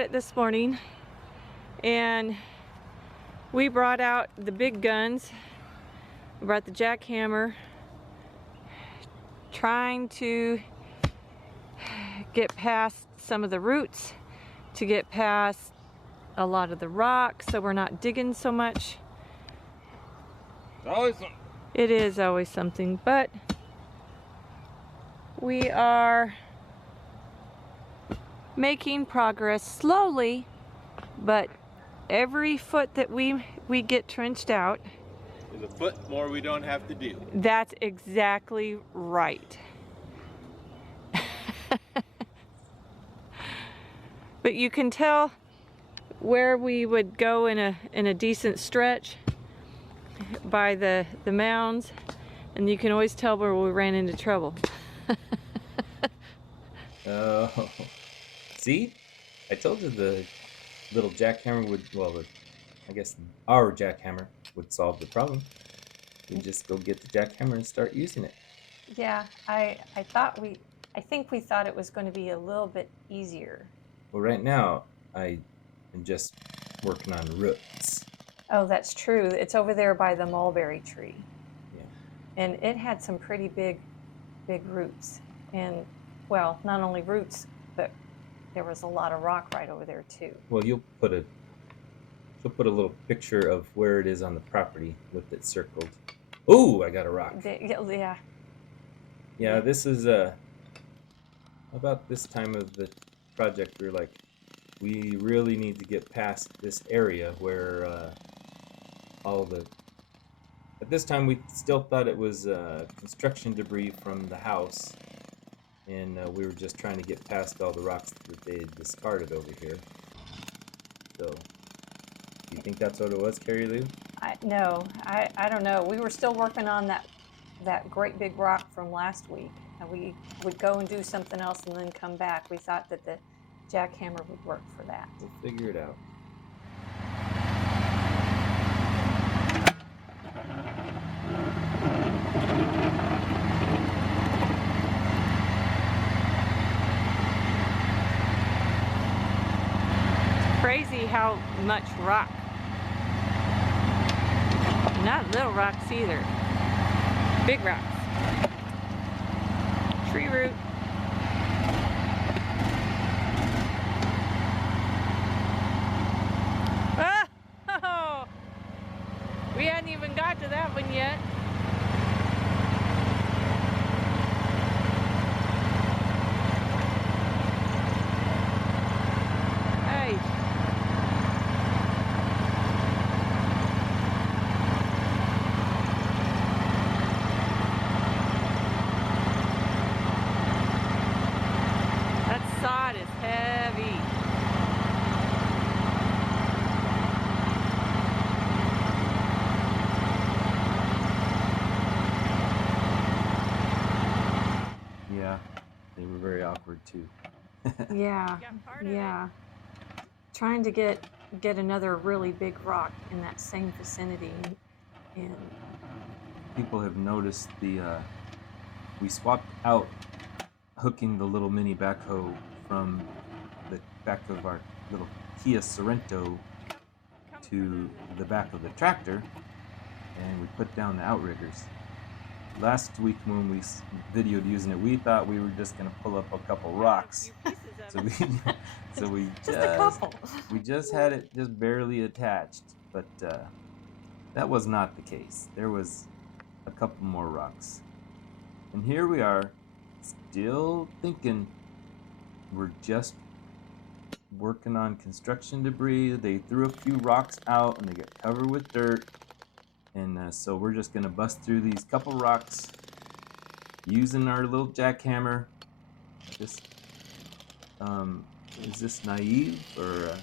at it this morning, and we brought out the big guns. We brought the jackhammer, trying to get past some of the roots, to get past a lot of the rocks, so we're not digging so much. It is always something, but we are making progress slowly, but every foot that we get trenched out is a foot more we don't have to do. That's exactly right. But you can tell where we would go in a decent stretch by the mounds, and you can always tell where we ran into trouble. Oh, see? I told you the little jackhammer would, well, I guess our jackhammer would solve the problem. We just go get the jackhammer and start using it. Yeah, I think we thought it was going to be a little bit easier. Well, right now, I am just working on roots. Oh, that's true. It's over there by the mulberry tree. Yeah. And it had some pretty big roots. And, well, not only roots, but there was a lot of rock right over there too. Well, she'll put a little picture of where it is on the property with it circled. Ooh, I got a rock. Yeah. Yeah, this is about this time of the project, we're like, we really need to get past this area where at this time we still thought it was construction debris from the house, and we were just trying to get past all the rocks that they had discarded over here. So, do you think that's what it was, Carrie Lou? No, I don't know. We were still working on that great big rock from last week. And we would go and do something else and then come back. We thought that the jackhammer would work for that. We'll figure it out. Crazy how much rock. Not little rocks either. Big rocks. Tree root. Oh! We hadn't even got to that one yet. Sod is heavy. Yeah, they were very awkward too. Yeah. Trying to get another really big rock in that same vicinity, and people have noticed we swapped out hooking the little mini backhoe from the back of our little Kia Sorento to the back of the tractor, and we put down the outriggers. Last week when we videoed using it, we thought we were just going to pull up a couple rocks. So we just had it just barely attached, but that was not the case. There was a couple more rocks. And here we are, still thinking we're just working on construction debris. They threw a few rocks out and they got covered with dirt. And so we're just going to bust through these couple rocks using our little jackhammer. Is this naive or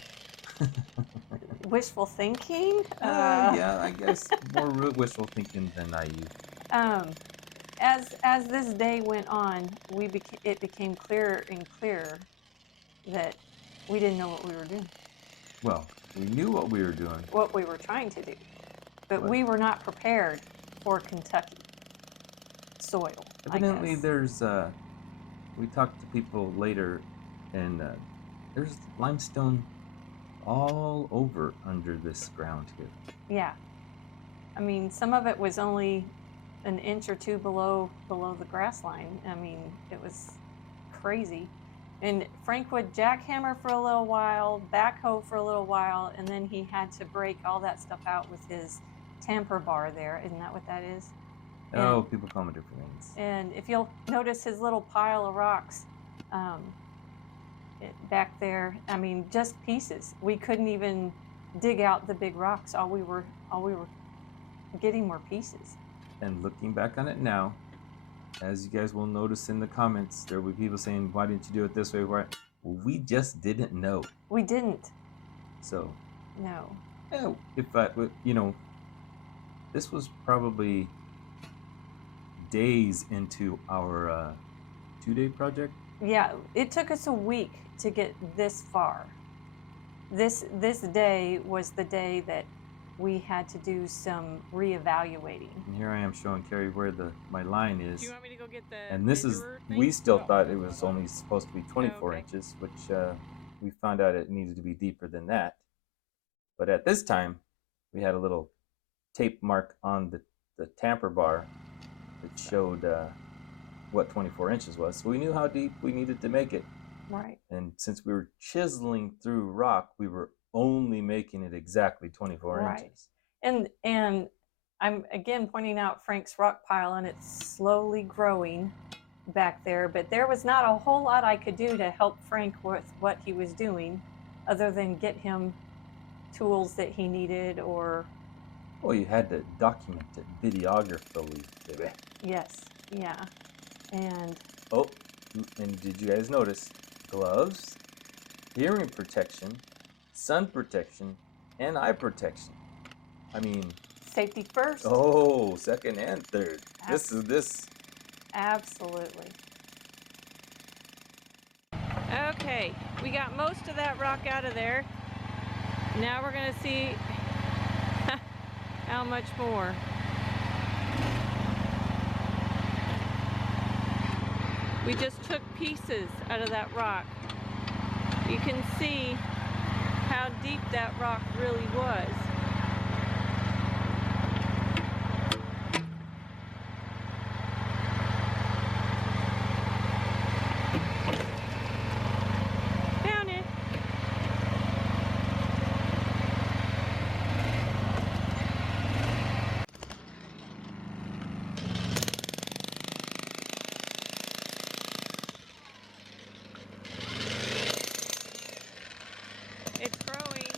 wishful thinking? Yeah, I guess more wishful thinking than naive. As this day went on, it became clearer and clearer that we didn't know what we were doing. Well, we knew what we were doing. What we were trying to do. But we were not prepared for Kentucky soil. Evidently, there's we talked to people later, and there's limestone all over under this ground here. Yeah. I mean, some of it was only an inch or two below the grass line. I mean, it was crazy. And Frank would jackhammer for a little while, backhoe for a little while, and then he had to break all that stuff out with his tamper bar there. Isn't that what that is? Oh, people call them different things. And if you'll notice his little pile of rocks back there, I mean, just pieces. We couldn't even dig out the big rocks. All we were getting more pieces. And looking back on it now, as you guys will notice in the comments, there will be people saying, "Why didn't you do it this way?" Why? Well, we just didn't know. We didn't. So. No. Yeah, this was probably days into our 2-day project. Yeah, it took us a week to get this far. This day was the day that we had to do some reevaluating. And here I am showing Carrie where my line is. Do you want me to go get the and this is, thing? we still thought it was only supposed to be 24 okay. inches, which we found out it needed to be deeper than that. But at this time, we had a little tape mark on the tamper bar that showed what 24 inches was. So we knew how deep we needed to make it. Right. And since we were chiseling through rock, we were only making it exactly 24 inches. And I'm again pointing out Frank's rock pile, and it's slowly growing back there, but there was not a whole lot I could do to help Frank with what he was doing other than get him tools that he needed or... Well, you had to document it videographically, baby. Yes, yeah. And... Oh, and did you guys notice? Gloves, hearing protection, sun protection, and eye protection. I mean... Safety first. Oh, second and third. This. Absolutely. Okay, we got most of that rock out of there. Now we're gonna see how much more. We just took pieces out of that rock. You can see how deep that rock really was. Found it. It's growing.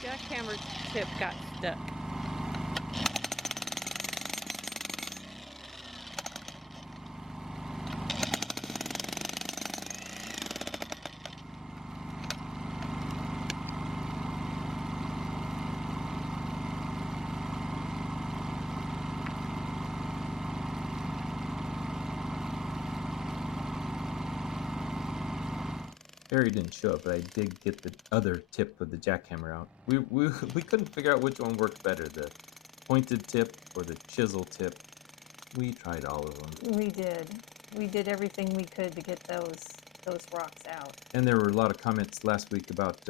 Jackhammer tip got stuck. Harry didn't show up, but I did get the other tip of the jackhammer out. We couldn't figure out which one worked better, the pointed tip or the chisel tip. We tried all of them. We did. We did everything we could to get those rocks out. And there were a lot of comments last week about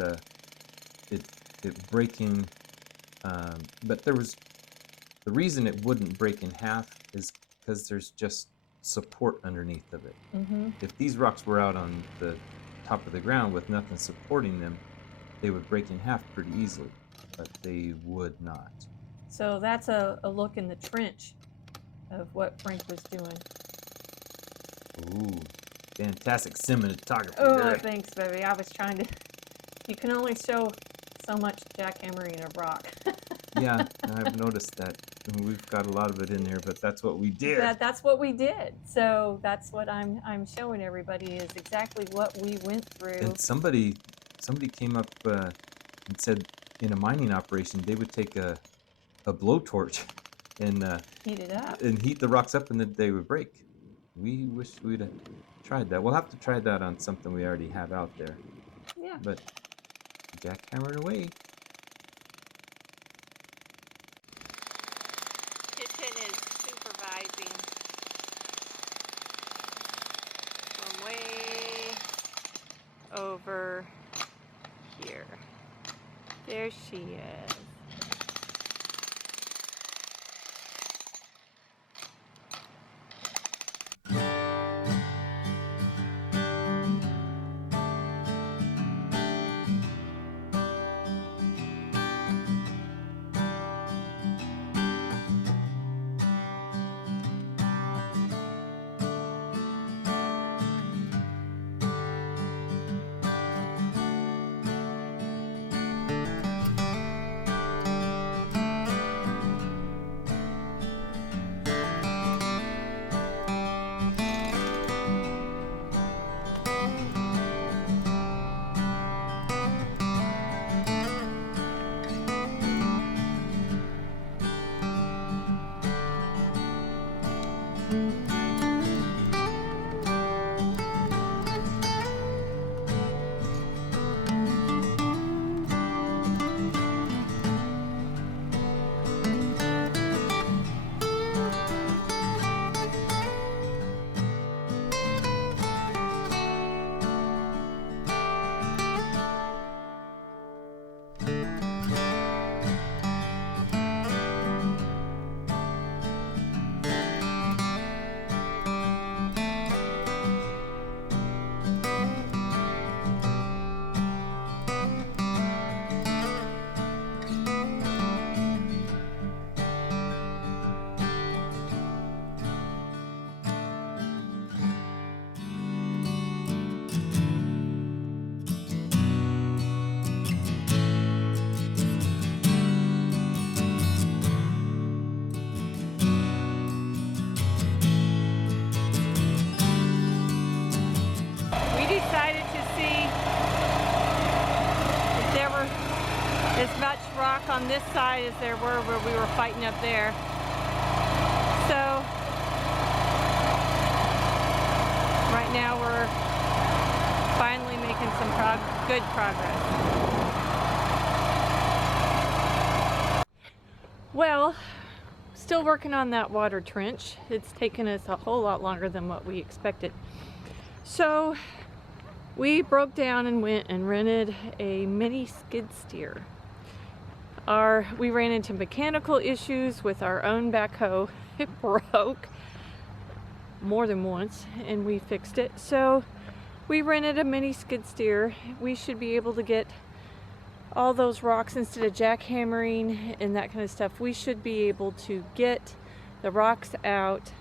it breaking, but there was, the reason it wouldn't break in half is because there's just support underneath of it. Mm-hmm. If these rocks were out on the top of the ground with nothing supporting them, they would break in half pretty easily, but they would not. So that's a look in the trench of what Frank was doing. Ooh, fantastic cinematography. Oh, there. thanks, baby. I was trying to... You can only show so much jackhammering a rock. Yeah, I've noticed that. And we've got a lot of it in there, but that's what we did. That's what we did. So that's what I'm showing everybody is exactly what we went through. And somebody came up and said in a mining operation they would take a blowtorch and heat it up and heat the rocks up, and then they would break. We wish we'd have tried that. We'll have to try that on something we already have out there. Yeah. But jackhammered away. Kitchen is supervising from way over here. There she is. We decided to see if there were as much rock on this side as there were where we were fighting up there. So right now we're finally making some good progress. Well, still working on that water trench. It's taken us a whole lot longer than what we expected. So we broke down and went and rented a mini skid steer. We ran into mechanical issues with our own backhoe. It broke more than once and we fixed it. So we rented a mini skid steer. We should be able to get all those rocks instead of jackhammering and that kind of stuff. We should be able to get the rocks out,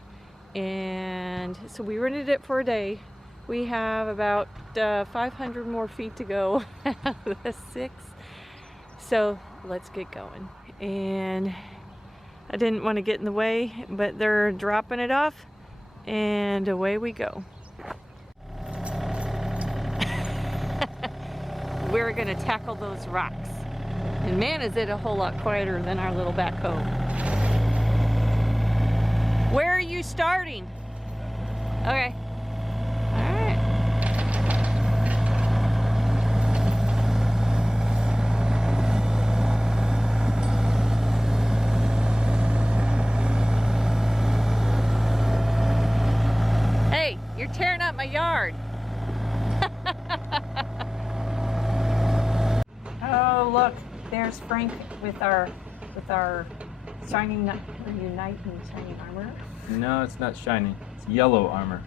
and so we rented it for a day. We have about 500 more feet to go out of the 6. So let's get going. And I didn't want to get in the way, but they're dropping it off and away we go. We're gonna tackle those rocks. And man, is it a whole lot quieter than our little backhoe. Where are you starting? Okay. All right. Hey, you're tearing up my yard. Oh, look, there's Frank with our shining knight in shining armor. No, it's not shiny. It's yellow armor.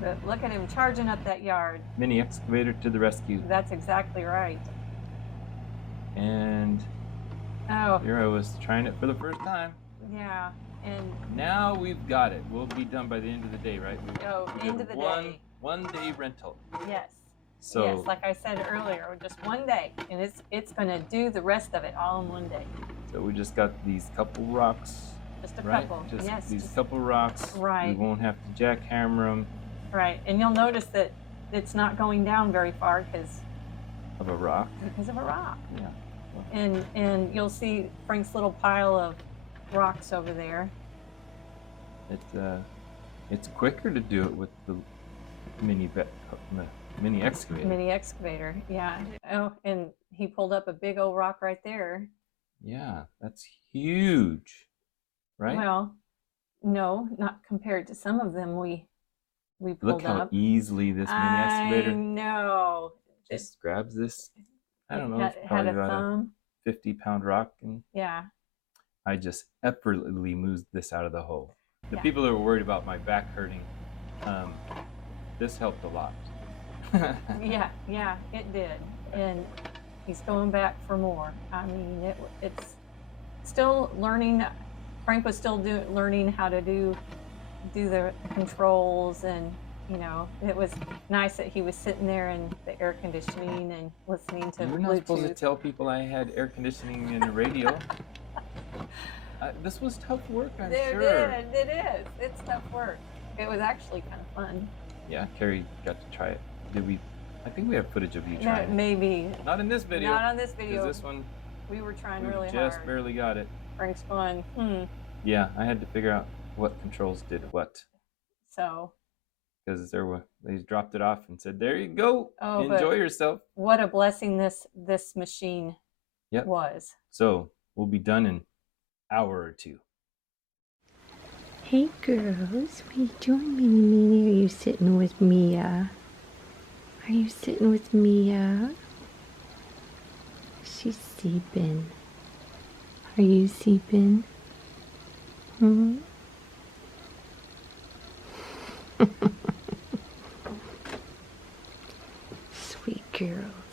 But look at him charging up that yard. Mini excavator to the rescue. That's exactly right. And Oh, here I was trying it for the first time. yeah. And Now we've got it. We'll be done by the end of the day, right? end of the day. One day rental. Yes. So Yes, like I said earlier, just one day, and it's going to do the rest of it all in one day. So we just got these couple rocks, Just a right? couple. Just Yes. these just- couple rocks. Right. We won't have to jackhammer them right. And you'll notice that it's not going down very far of a rock. because of a rock. Yeah. And you'll see Frank's little pile of rocks over there. It's quicker to do it with the mini excavator. Mini excavator, yeah. Oh, and he pulled up a big old rock right there. Yeah, that's huge, right? Well, no, not compared to some of them we pulled Look how up. easily this mini excavator I know. just grabs this. I don't It know, it's had probably a about thumb. a 50-pound rock, and Yeah. I just effortlessly moved this out of the hole. The Yeah. people that were worried about my back hurting, this helped a lot. Yeah, it did. And he's going back for more. I mean, it's still learning. Frank was still learning how to do the controls, and it was nice that he was sitting there in the air conditioning and listening to You're not supposed to Bluetooth. tell people I had air conditioning and a radio. This was tough work, I'm sure. It is. It's tough work. It was actually kind of fun. Yeah, Carrie got to try it. Did we? I think we have footage of you No, trying it. maybe. Not in this video. Not on this video. Because this one, we were trying we really just hard. barely got it. Frank's going, Yeah, I had to figure out what controls did what. So. Because they dropped it off and said, "There you go, enjoy yourself." What a blessing this machine was. So we'll be done in an hour or two. Hey girls, what are you doing, Minnie Minnie? Are you sitting with Mia? Are you sitting with Mia? She's sleeping. Are you sleeping? Hmm? Sweet girls.